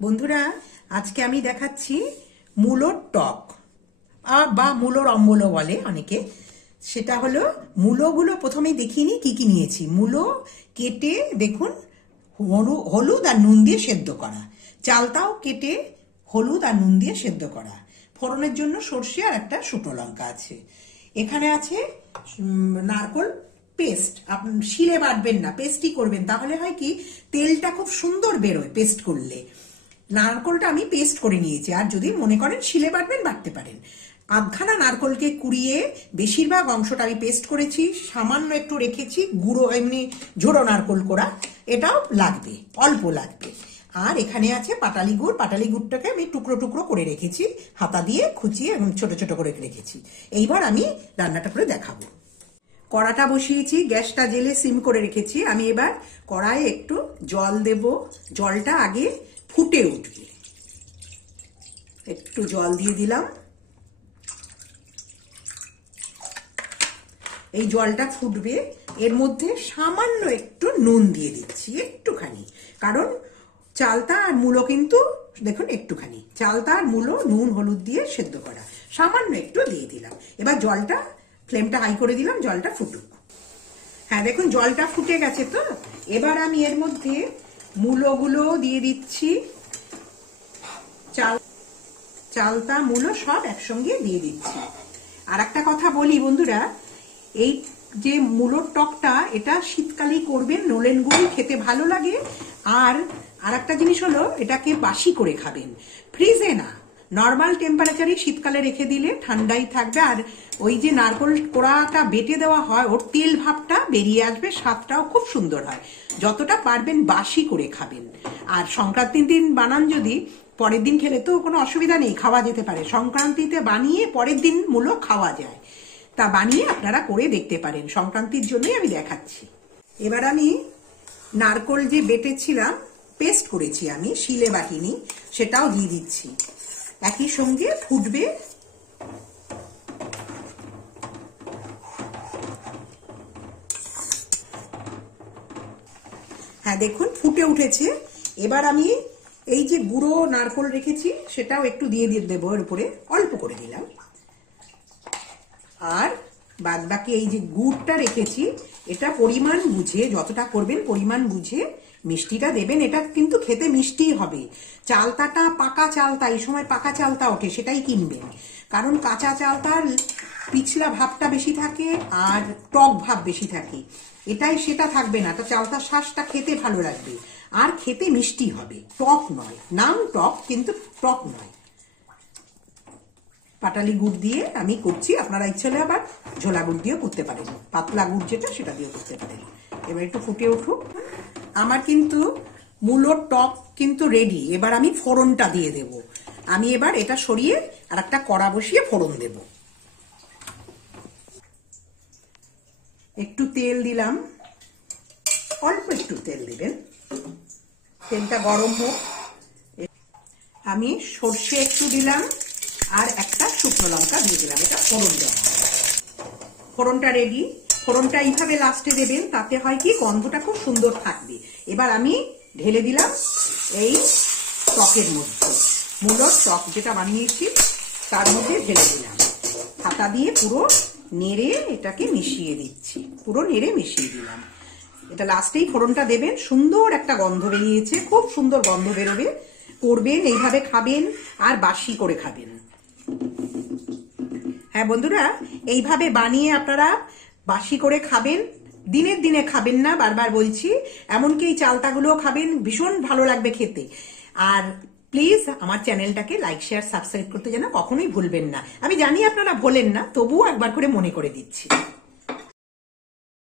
বন্ধুরা, আজকে আমি দেখাচ্ছি মূলোর টক বা মূলোর অম্বল বলে অনেকে। সেটা হলো মূলোগুলো প্রথমেই দেখিনি কি কি নিয়েছি। মূলো কেটে দেখুন হলুদ আর নুন দিয়ে সেদ্ধ করা, চালতাও কেটে হলুদ আর নুন দিয়ে সেদ্ধ করা, ফোড়নের জন্য সর্ষে আর একটা শুকনো লঙ্কা আছে। এখানে আছে নারকোল পেস্ট। আপনি শিলে বাটবেন না, পেস্টই করবেন, তাহলে হয় কি তেলটা খুব সুন্দর বেরোয় পেস্ট করলে। নারকোলটা আমি পেস্ট করে নিয়েছি, আর যদি মনে করেন শিলে বাটবেন বাটতে পারেন। আধখানা নারকোলকে কুড়িয়ে বেশিরভাগ অংশটা আমি পেস্ট করেছি, সামান্য একটু রেখেছি গুঁড়ো, এমনি ঝোড়ো নারকোল করা, এটাও লাগবে, অল্প লাগবে। আর এখানে আছে পাটালি গুড়। পাটালি গুড়টাকে আমি টুকরো টুকরো করে রেখেছি, হাতা দিয়ে খুঁচিয়ে ছোট ছোট করে রেখেছি। এইবার আমি রান্নাটা করে দেখাবো। কড়াটা বসিয়েছি, গ্যাসটা জেলে সিম করে রেখেছি। আমি এবার কড়াইয়ে একটু জল দেব। জলটা আগে ফুটে উঠবে, একটু জল দিয়ে দিলাম। এই জলটা ফুটবে, এর মধ্যে সামান্য একটু নুন দিয়ে দিচ্ছি, একটুখানি, কারণ চালতা আর মূলো কিন্তু দেখুন একটুখানি, চালতা আর মূলো নুন হলুদ দিয়ে সেদ্ধ করা, সামান্য একটু দিয়ে দিলাম। এবার জলটা, ফ্লেমটা হাই করে দিলাম, জলটা ফুটুক। হ্যাঁ দেখুন জলটা ফুটে গেছে। তো এবার আমি এর মধ্যে মূলোগুলো দিয়ে দিচ্ছি, চালতা মূলো সব একসঙ্গে দিয়ে দিচ্ছি। আর একটা কথা বলি বন্ধুরা, এই যে মূলোর টকটা, এটা শীতকালেই করবেন, নলেন গুড় খেতে ভালো লাগে। আর একটা জিনিস হলো, এটাকে বাসি করে খাবেন, ফ্রিজে না, নর্মাল টেম্পারেচারে শীতকালে রেখে দিলে ঠান্ডাই থাকবে। আর ওই যে নারকোল কোড়াটা বেটে দেওয়া হয়, ওর তেল ভাবটা বেরিয়ে আসবে, স্বাদটাও খুব সুন্দর হয়। যতটা পারবেন বাসি করে খাবেন। আর সংক্রান্তির দিন বানান, যদি পরের দিন খেলে তো কোনো অসুবিধা নেই, খাওয়া যেতে পারে। সংক্রান্তিতে বানিয়ে পরের দিন মূলো খাওয়া যায়, তা বানিয়ে আপনারা করে দেখতে পারেন। সংক্রান্তির জন্যই আমি দেখাচ্ছি। এবার আমি নারকোল যে বেটেছিলাম, পেস্ট করেছি আমি, শিলে বাটিনি, সেটাও দিয়ে দিচ্ছি। একই সঙ্গে ফুটবে। হ্যাঁ দেখুন ফুটে উঠেছে। এবার আমি এই যে গুঁড়ো নারকোল রেখেছি, সেটাও একটু দিয়ে দেবো এর উপরে, অল্প করে দিলাম। আর বাদ বাকি এই যে গুড়টা রেখেছি, এটা পরিমাণ বুঝে, যতটা করবেন পরিমাণ বুঝে মিষ্টিটা দেবেন। এটা কিন্তু খেতে মিষ্টি হবে। চালতাটা পাকা চালতা, এই সময় পাকা চালতা ওঠে, সেটাই কিনবেন, কারণ কাঁচা চালতার পিছলা ভাবটা বেশি থাকে আর টক ভাব বেশি থাকে। এটাই সেটা থাকবে না, তো চালতার শ্বাসটা খেতে ভালো লাগবে আর খেতে মিষ্টি হবে, টক নয়। নাম টক, কিন্তু টক নয়। পাটালি গুড় দিয়ে আমি করছি, আপনারা ইচ্ছে হলে আবার ঝোলা গুড় দিয়েও করতে পারেন, পাতলা গুড় যেটা, সেটা দিয়েও করতে পারেন। এবার একটু ফুটে উঠুক। আমার কিন্তু মূলোর টক কিন্তু রেডি। এবার আমি ফোড়নটা দিয়ে দেব। আমি এবার এটা সরিয়ে আর একটা কড়া বসিয়ে ফোড়ন দেব। একটু তেল দিলাম, অল্প একটু তেল দিবেন, তেলটা গরম হোক। আমি সর্ষে একটু দিলাম আর একটা শুকনো লঙ্কা দিয়ে দিলাম, এটা ফোড়ন দেওয়া। ফোড়নটা রেডি। ফোড়নটা এইভাবে লাস্টে দেবেন, তাতে হয় কি গন্ধটা খুব সুন্দর থাকবে। এবার আমি ঢেলে দিলাম এই টকের মধ্যে, মূলোর টক যেটা বানিয়েছি তার মধ্যে ঢেলে দিলাম। হাতা দিয়ে পুরো নেড়ে এটাকে মিশিয়ে দিচ্ছি, পুরো নেড়ে মিশিয়ে দিলাম। এটা লাস্টেই ফোড়নটা দেবেন, সুন্দর একটা গন্ধ বেরিয়েছে, খুব সুন্দর গন্ধ বেরোবে। করবেন এইভাবে, খাবেন আর বাসি করে খাবেন। হ্যাঁ বন্ধুরা, এইভাবে বানিয়ে আপনারা বাসি করে খাবেন, দিনের দিনে খাবেন না, বারবার বলছি। এমনকি এই চালতাগুলো খাবেন, ভীষণ ভালো লাগবে খেতে। আর প্লিজ আমার চ্যানেলটাকে লাইক শেয়ার সাবস্ক্রাইব করতে যেন কখনোই ভুলবেন না। আমি জানি আপনারা ভোলেন না, তবুও একবার করে মনে করে দিচ্ছি।